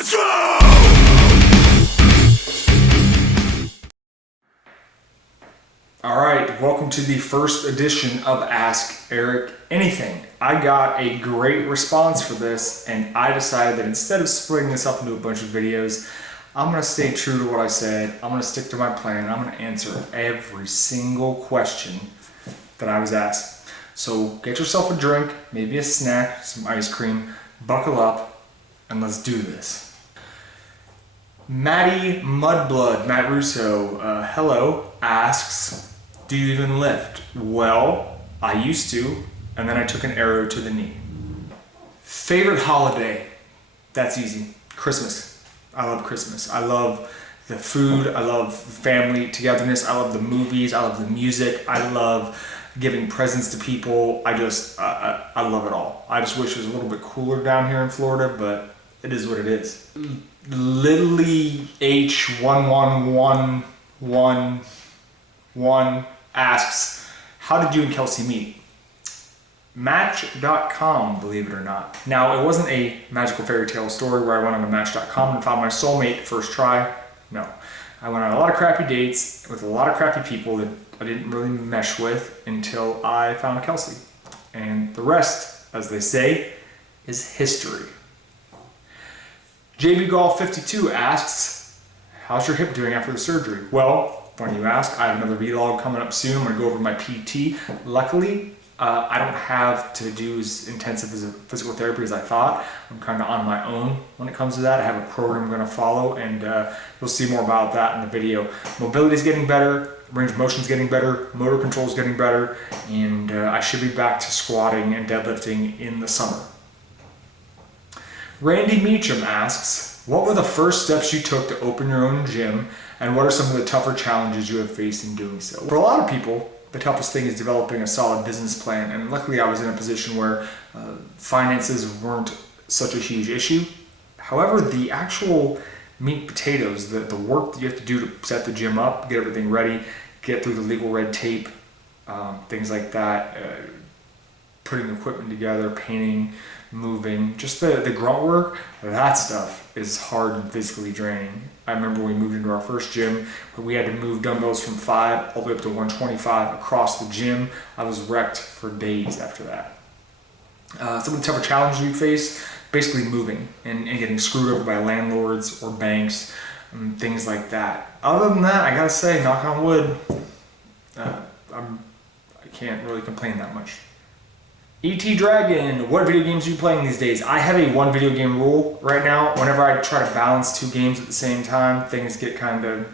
Let's go! Alright, welcome to the first edition of Ask Eric Anything. I got a great response for this, and I decided that instead of splitting this up into a bunch of videos, I'm going to stay true to what I said. I'm going to stick to my plan. I'm going to answer every single question that I was asked. So get yourself a drink, maybe a snack, some ice cream, buckle up, and let's do this. Maddie Mudblood, Matt Russo, hello, asks, do you even lift? Well, I used to, and then I took an arrow to the knee. Favorite holiday? That's easy. Christmas. I love Christmas. I love the food. I love family togetherness. I love the movies. I love the music. I love giving presents to people. I love it all. I just wish it was a little bit cooler down here in Florida, but it is what it is. Lily H11111 asks, how did you and Kelsey meet? Match.com, believe it or not. Now, it wasn't a magical fairy tale story where I went on to Match.com and found my soulmate first try. No. I went on a lot of crappy dates with a lot of crappy people that I didn't really mesh with until I found Kelsey. And the rest, as they say, is history. JB Golf 52 asks, how's your hip doing after the surgery? Well, funny you ask, I have another vlog coming up soon. I'm going to go over my PT. Luckily, I don't have to do as intensive as a physical therapy as I thought. I'm kind of on my own when it comes to that. I have a program I'm going to follow, and you'll see more about that in the video. Mobility is getting better, range of motion is getting better, motor control is getting better, and I should be back to squatting and deadlifting in the summer. Randy Meacham asks, what were the first steps you took to open your own gym, and what are some of the tougher challenges you have faced in doing so? For a lot of people, the toughest thing is developing a solid business plan, and luckily I was in a position where finances weren't such a huge issue. However, the actual meat and potatoes, the work that you have to do to set the gym up, get everything ready, get through the legal red tape, things like that, putting equipment together, painting, moving, just the grunt work, that stuff is hard and physically draining. I remember we moved into our first gym, but we had to move dumbbells from 5 all the way up to 125 across the gym. I was wrecked for days after that. Some of the tougher challenges we face, basically moving and getting screwed over by landlords or banks, things like that. Other than that, I gotta say, knock on wood, I can't really complain that much. E.T. Dragon, what video games are you playing these days? I have a one video game rule right now. Whenever I try to balance two games at the same time, things get kind of,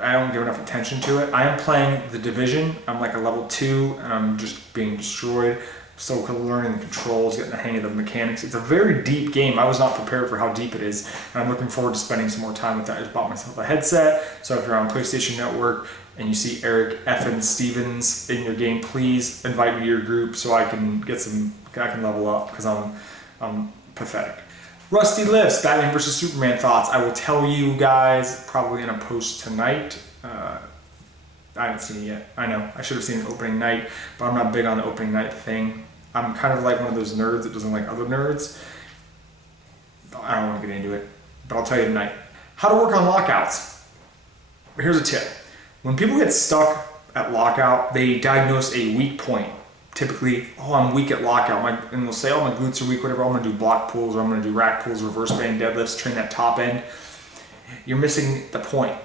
I don't give enough attention to it. I am playing The Division. I'm like a level 2, and I'm just being destroyed. Still learning the controls, getting the hang of the mechanics. It's a very deep game. I was not prepared for how deep it is, and I'm looking forward to spending some more time with that. I just bought myself a headset, so if you're on PlayStation Network and you see Eric Effin Stevens in your game, please invite me to your group so I can I can level up, because I'm pathetic. Rusty Lifts, Batman vs. Superman thoughts. I will tell you guys probably in a post tonight. I haven't seen it yet. I know, I should have seen it opening night, but I'm not big on the opening night thing. I'm kind of like one of those nerds that doesn't like other nerds. I don't want to get into it, but I'll tell you tonight. How to work on lockouts. Here's a tip. When people get stuck at lockout, they diagnose a weak point. Typically, I'm weak at lockout. And they'll say, my glutes are weak, whatever. I'm going to do block pulls, or I'm going to do rack pulls, reverse band deadlifts, train that top end. You're missing the point.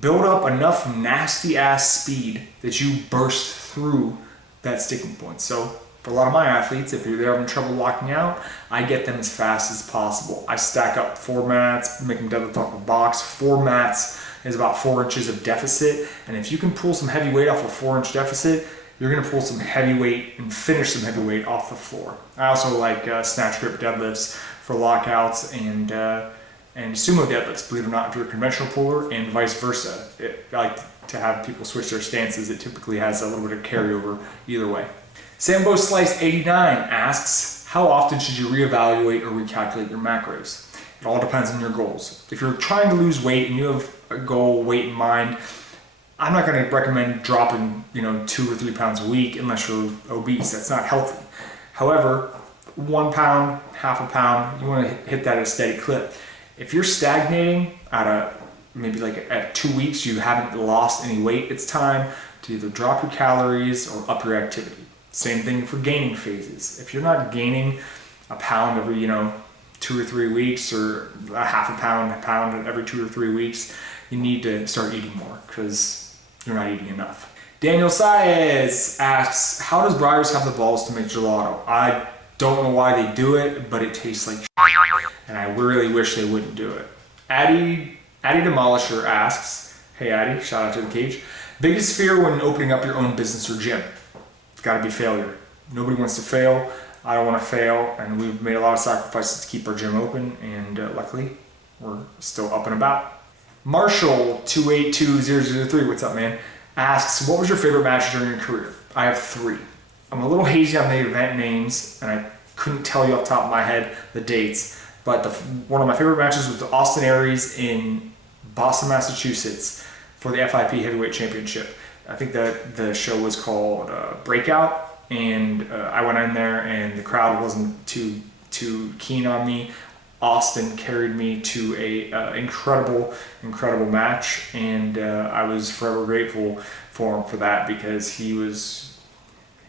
Build up enough nasty ass speed that you burst through that sticking point. So for a lot of my athletes, if they're having trouble locking out, I get them as fast as possible. I stack up 4 mats, make them deadlift off a box. 4 mats is about 4 inches of deficit, and if you can pull some heavy weight off a 4-inch deficit, you're going to pull some heavy weight and finish some heavy weight off the floor. I also like snatch grip deadlifts for lockouts and sumo deadlifts, believe it or not, if you're a conventional puller, and vice versa. I like to have people switch their stances. It typically has a little bit of carryover either way. Sambo Slice 89 asks, how often should you reevaluate or recalculate your macros? It all depends on your goals. If you're trying to lose weight and you have a goal weight in mind, I'm not going to recommend dropping 2 or 3 pounds a week unless you're obese. That's not healthy. However, 1 pound, half a pound. You want to hit that at a steady clip. If you're stagnating maybe like at 2 weeks, you haven't lost any weight, it's time to either drop your calories or up your activity. Same thing for gaining phases. If you're not gaining a pound every, 2 or 3 weeks, or a half a pound every 2 or 3 weeks, you need to start eating more because you're not eating enough. Daniel Saez asks, how does Breyers have the balls to make gelato? I don't know why they do it, but it tastes like shit, and I really wish they wouldn't do it. Addie Demolisher asks, hey Addie, shout out to the cage. Biggest fear when opening up your own business or gym? It's gotta be failure. Nobody wants to fail. I don't want to fail, and we've made a lot of sacrifices to keep our gym open, and luckily we're still up and about. Marshall 282003, what's up man, asks, what was your favorite match during your career? I have 3. I'm a little hazy on the event names, and I couldn't tell you off the top of my head the dates, but one of my favorite matches was the Austin Aries in Boston, Massachusetts for the FIP Heavyweight Championship. I think that the show was called Breakout, and I went in there and the crowd wasn't too keen on me. Austin carried me to a incredible match, and I was forever grateful for him for that, because he was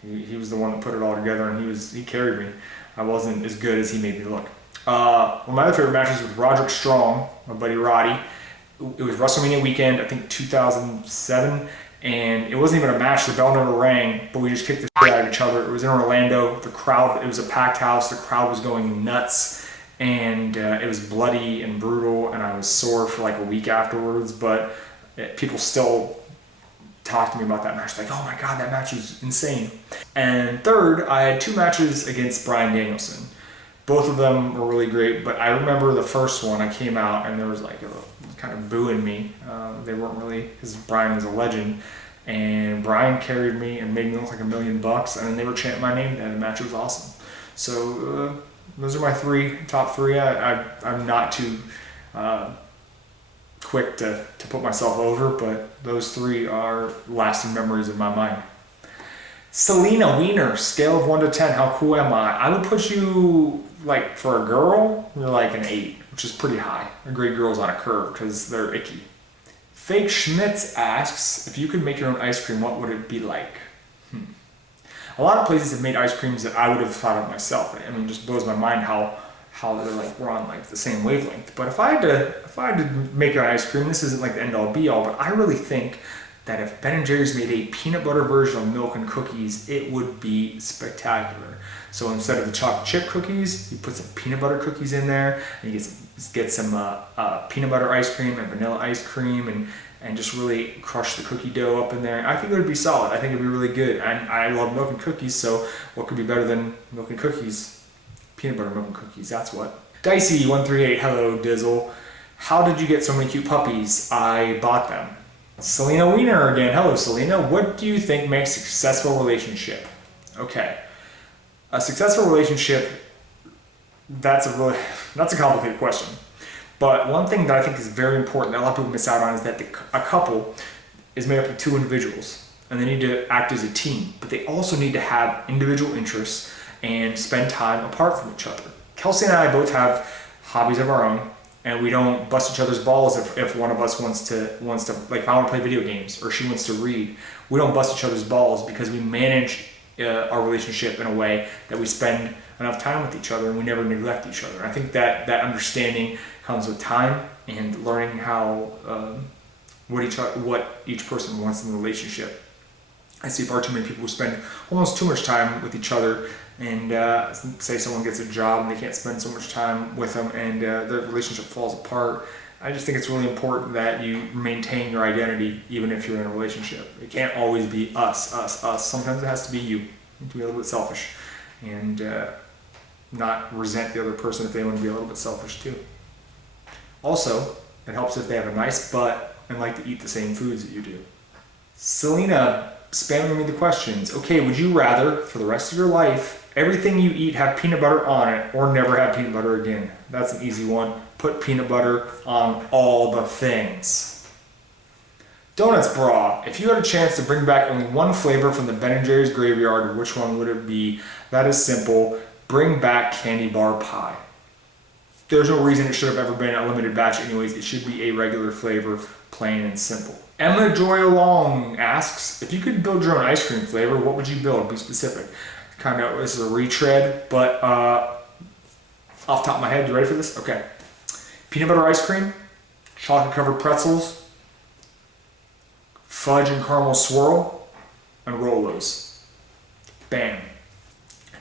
the one that put it all together, and he carried me. I wasn't as good as he made me look. One of my other favorite matches was Roderick Strong, my buddy Roddy. It was WrestleMania weekend, I think 2007, and it wasn't even a match. The bell never rang, but we just kicked the shit out of each other. It was in Orlando. The crowd, it was a packed house. The crowd was going nuts, and it was bloody and brutal, and I was sore for like a week afterwards, but people still talked to me about that match. Like, oh my God, that match was insane. And third, I had 2 matches against Bryan Danielson. Both of them were really great, but I remember the first one, I came out and there was like kind of booing me. They weren't really, because Bryan was a legend, and Bryan carried me and made me look like $1 million, and then they were chanting my name, and the match was awesome. So those are my top three. I'm not too quick to put myself over, but those 3 are lasting memories in my mind. Selena Wiener, scale of 1 to 10, how cool am I? I would put you, like, for a girl, you're like an 8, which is pretty high. A great girl's on a curve because they're icky. Fake Schmitz asks, if you could make your own ice cream, what would it be like? A lot of places have made ice creams that I would have thought of myself. I mean, it just blows my mind how they're like, we're on like the same wavelength. But if I had to make an ice cream, this isn't like the end all be all, but I really think that if Ben & Jerry's made a peanut butter version of milk and cookies, it would be spectacular. So instead of the chocolate chip cookies, you put some peanut butter cookies in there, and you get some peanut butter ice cream and vanilla ice cream, and just really crush the cookie dough up in there. I think it would be solid. I think it would be really good. And I love milk and cookies, so what could be better than milk and cookies? Peanut butter milk and cookies, that's what. Dicey138, hello Dizzle. How did you get so many cute puppies? I bought them. Selena Wiener again. Hello, Selena. What do you think makes a successful relationship? Okay. A successful relationship, that's a complicated question. But one thing that I think is very important that a lot of people miss out on is that a couple is made up of 2 individuals, and they need to act as a team. But they also need to have individual interests and spend time apart from each other. Kelsey and I both have hobbies of our own, and we don't bust each other's balls if one of us wants to, like if I want to play video games or she wants to read, we don't bust each other's balls because we manage our relationship in a way that we spend enough time with each other and we never neglect each other. And I think that understanding comes with time and learning how what each person wants in the relationship. I see far too many people who spend almost too much time with each other, and say someone gets a job and they can't spend so much time with them, and the relationship falls apart. I just think it's really important that you maintain your identity even if you're in a relationship. It can't always be us. Sometimes it has to be you. You need to be a little bit selfish and not resent the other person if they want to be a little bit selfish too. Also, it helps if they have a nice butt and like to eat the same foods that you do. Selena spamming me the questions. Okay, would you rather, for the rest of your life, everything you eat have peanut butter on it, or never have peanut butter again? That's an easy one. Put peanut butter on all the things. Donuts Bra. If you had a chance to bring back only one flavor from the Ben & Jerry's graveyard, which one would it be? That is simple. bring back candy bar pie. There's no reason it should have ever been a limited batch anyways. It should be a regular flavor, plain and simple. Emma Joy Long asks, if you could build your own ice cream flavor, what would you build? Be specific. Kind of, this is a retread, but off the top of my head, you ready for this? Okay. Peanut butter ice cream, chocolate covered pretzels, fudge and caramel swirl, and Rolos. Bam.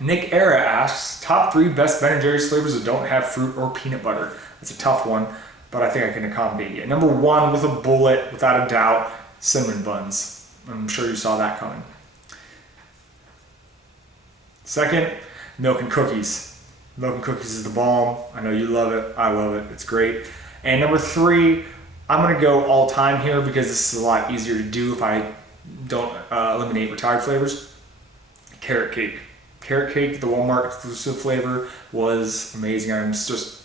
Nick Era asks, top 3 best Ben & Jerry's flavors that don't have fruit or peanut butter. That's a tough one, but I think I can accommodate you. Number 1, with a bullet, without a doubt, cinnamon buns. I'm sure you saw that coming. Second, milk and cookies. Milk and cookies is the bomb. I know you love it. I love it. It's great. And number 3, I'm going to go all time here because this is a lot easier to do if I don't eliminate retired flavors. Carrot cake. Carrot cake, the Walmart exclusive flavor, was amazing. I'm just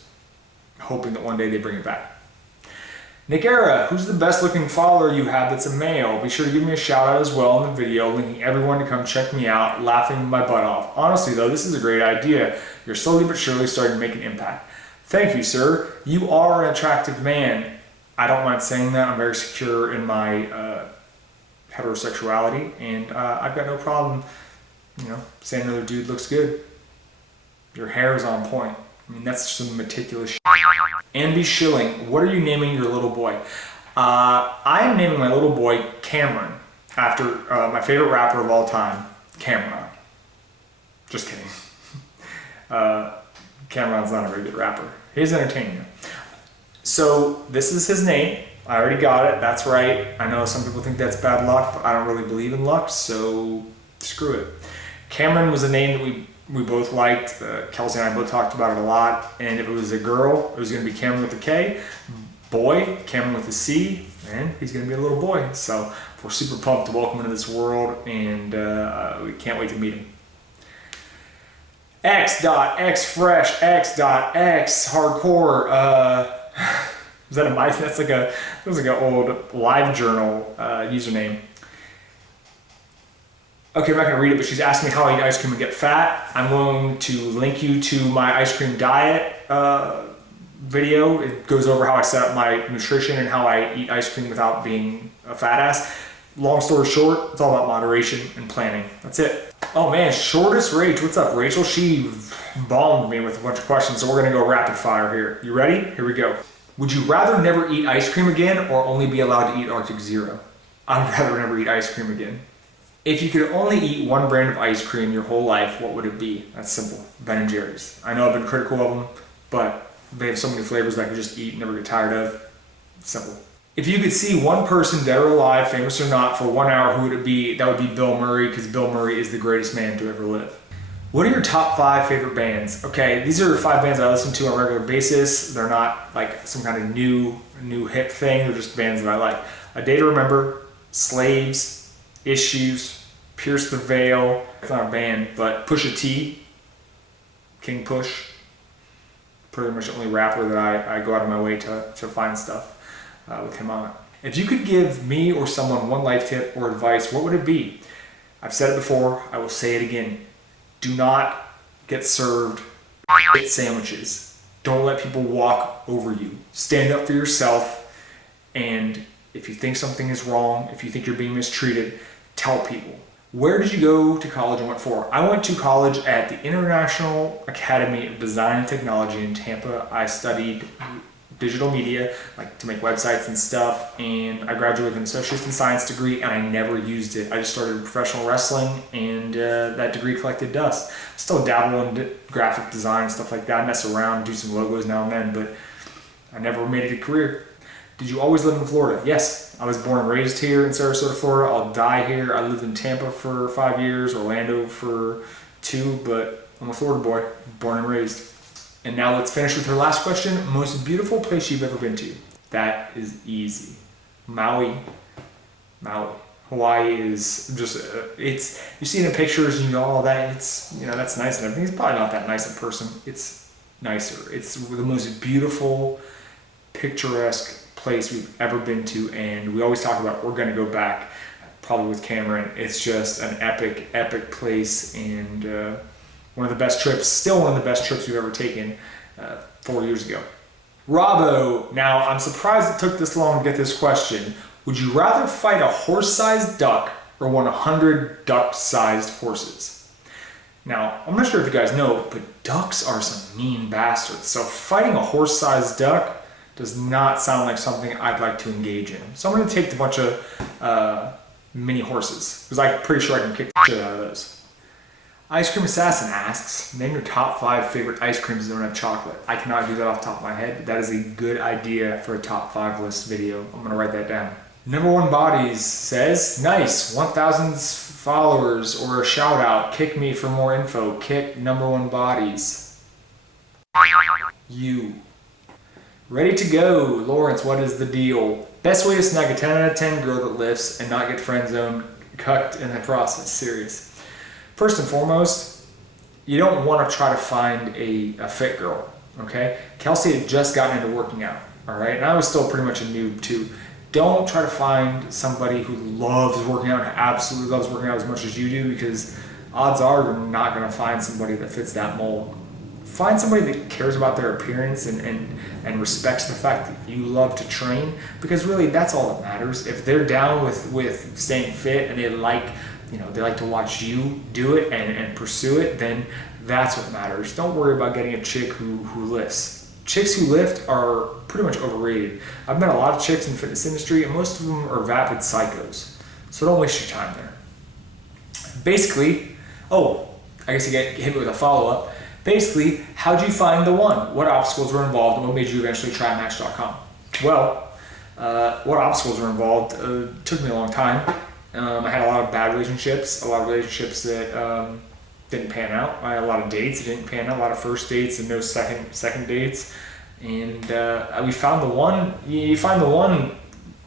hoping that one day they bring it back. Nick Era, who's the best looking follower you have that's a male? Be sure to give me a shout out as well in the video, linking everyone to come check me out, laughing my butt off. Honestly though, this is a great idea. You're slowly but surely starting to make an impact. Thank you, sir. You are an attractive man. I don't mind saying that. I'm very secure in my heterosexuality, and I've got no problem, saying another dude looks good. Your hair is on point. I mean, that's some meticulous shit. Andy Schilling, what are you naming your little boy? I am naming my little boy Cameron, after my favorite rapper of all time, Cameron. Just kidding. Cameron's not a very good rapper. He's entertaining. So this is his name. I already got it. That's right. I know some people think that's bad luck, but I don't really believe in luck, so screw it. Cameron was a name that we both liked. Kelsey and I both talked about it a lot. And if it was a girl, it was going to be Cameron with a K. Boy, Cameron with a C. And he's going to be a little boy. So we're super pumped to welcome him into this world, and we can't wait to meet him. X.X.Fresh, X.X Hardcore. Is that a mic? That's like an old live journal username. Okay, I'm not gonna read it, but she's asking me how I eat ice cream and get fat. I'm going to link you to my ice cream diet video. It goes over how I set up my nutrition and how I eat ice cream without being a fat ass. Long story short, it's all about moderation and planning. That's it. Oh man, shortest Rach. What's up, Rachel? She bombed me with a bunch of questions, so we're gonna go rapid fire here. You ready? Here we go. Would you rather never eat ice cream again or only be allowed to eat Arctic Zero? I'd rather never eat ice cream again. If you could only eat one brand of ice cream your whole life, what would it be? That's simple. Ben & Jerry's. I know I've been critical of them, but they have so many flavors that I could just eat and never get tired of. Simple. If you could see one person, dead or alive, famous or not, for 1 hour, who would it be? That would be Bill Murray, because Bill Murray is the greatest man to ever live. What are your top 5 favorite bands? Okay, these are 5 bands I listen to on a regular basis. They're not like some kind of new hip thing. They're just bands that I like. A Day to Remember, Slaves, Issues, Pierce the Veil. It's not a band, but Pusha T, King Push. Pretty much the only rapper that I go out of my way to find stuff with him on it. If you could give me or someone one life tip or advice, what would it be? I've said it before, I will say it again. Do not get served sandwiches. Don't let people walk over you. Stand up for yourself, and if you think something is wrong, if you think you're being mistreated, tell people. Where did you go to college and what for? I went to college at the International Academy of Design and Technology in Tampa. I studied digital media, like to make websites and stuff, and I graduated with an associate's in science degree, and I never used it. I just started professional wrestling, and that degree collected dust. Still dabble in graphic design and stuff like that. I mess around, do some logos now and then, but I never made it a career. Did you always live in Florida? Yes. I was born and raised here in Sarasota, Florida. I'll die here. I lived in Tampa for 5 years, Orlando for 2, but I'm a Florida boy, born and raised. And now let's finish with her last question. Most beautiful place you've ever been to? That is easy. Maui. Hawaii is just, it's, you see in the pictures, you know, all that, it's, you know, that's nice and everything. It's probably not that nice in person. It's nicer. It's the most beautiful, picturesque place we've ever been to, and we always talk about we're going to go back, probably with Cameron. It's just an epic place, and One of the best trips, still one of the best trips we've ever taken 4 years ago. Robbo, now I'm surprised it took this long to get this question. Would you rather fight a horse-sized duck or 100 duck-sized horses? Now, I'm not sure if you guys know, but ducks are some mean bastards. So fighting a horse-sized duck does not sound like something I'd like to engage in. So I'm gonna take a bunch of mini horses, because I'm pretty sure I can kick the shit out of those. Ice Cream Assassin asks, name your top 5 favorite ice creams that don't have chocolate. I cannot do that off the top of my head, but that is a good idea for a top 5 list video. I'm gonna write that down. Number One Bodies says, nice, 1,000 followers or a shout out. Kick me for more info. Kick Number One Bodies. You. Ready to go. Lawrence, what is the deal? Best way to snag a 10 out of 10 girl that lifts and not get friend zoned, cucked in the process. Serious. First and foremost, you don't want to try to find a fit girl, okay? Kelsey had just gotten into working out, all right? And I was still pretty much a noob too. Don't try to find somebody who loves working out and absolutely loves working out as much as you do, because odds are you're not going to find somebody that fits that mold. Find somebody that cares about their appearance and respects the fact that you love to train, because really that's all that matters. If they're down with staying fit and they like to watch you do it and pursue it, then that's what matters. Don't worry about getting a chick who lifts. Chicks who lift are pretty much overrated. I've met a lot of chicks in the fitness industry, and most of them are vapid psychos. So don't waste your time there. Basically, I guess you get hit with a follow-up. Basically, how'd you find the one? What obstacles were involved, and what made you eventually try Match.com? Well, what obstacles were involved took me a long time. I had a lot of bad relationships, that didn't pan out. I had a lot of dates that didn't pan out, a lot of first dates and no second dates. And we found the one. You find the one,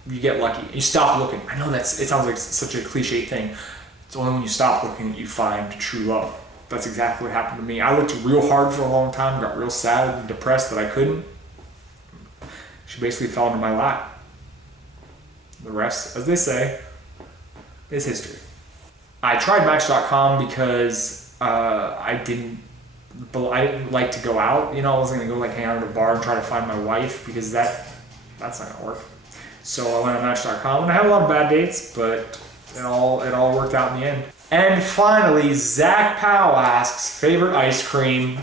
you get lucky. You stop looking. I know it sounds like such a cliche thing. It's only when you stop looking that you find true love. That's exactly what happened to me. I looked real hard for a long time, got real sad and depressed that I couldn't. She basically fell into my lap. The rest, as they say, is history. I tried Match.com because I didn't like to go out. I wasn't gonna go hang out at a bar and try to find my wife, because that's not gonna work. So I went on Match.com and I had a lot of bad dates, but it all worked out in the end. And finally, Zach Powell asks, favorite ice cream,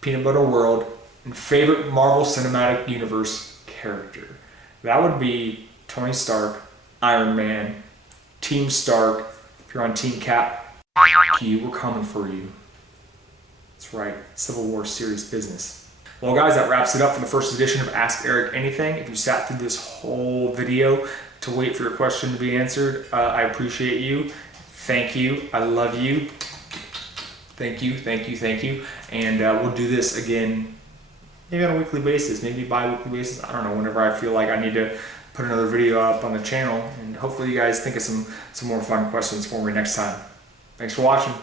Peanut Butter World, and favorite Marvel Cinematic Universe character. That would be Tony Stark, Iron Man, Team Stark. If you're on Team Cap, we're coming for you. That's right, Civil War serious business. Well guys, that wraps it up for the first edition of Ask Eric Anything. If you sat through this whole video to wait for your question to be answered, I appreciate you. Thank you, I love you. Thank you. And we'll do this again, maybe on a weekly basis, maybe bi-weekly basis. I don't know, whenever I feel like I need to put another video up on the channel, and hopefully you guys think of some more fun questions for me next time. Thanks for watching.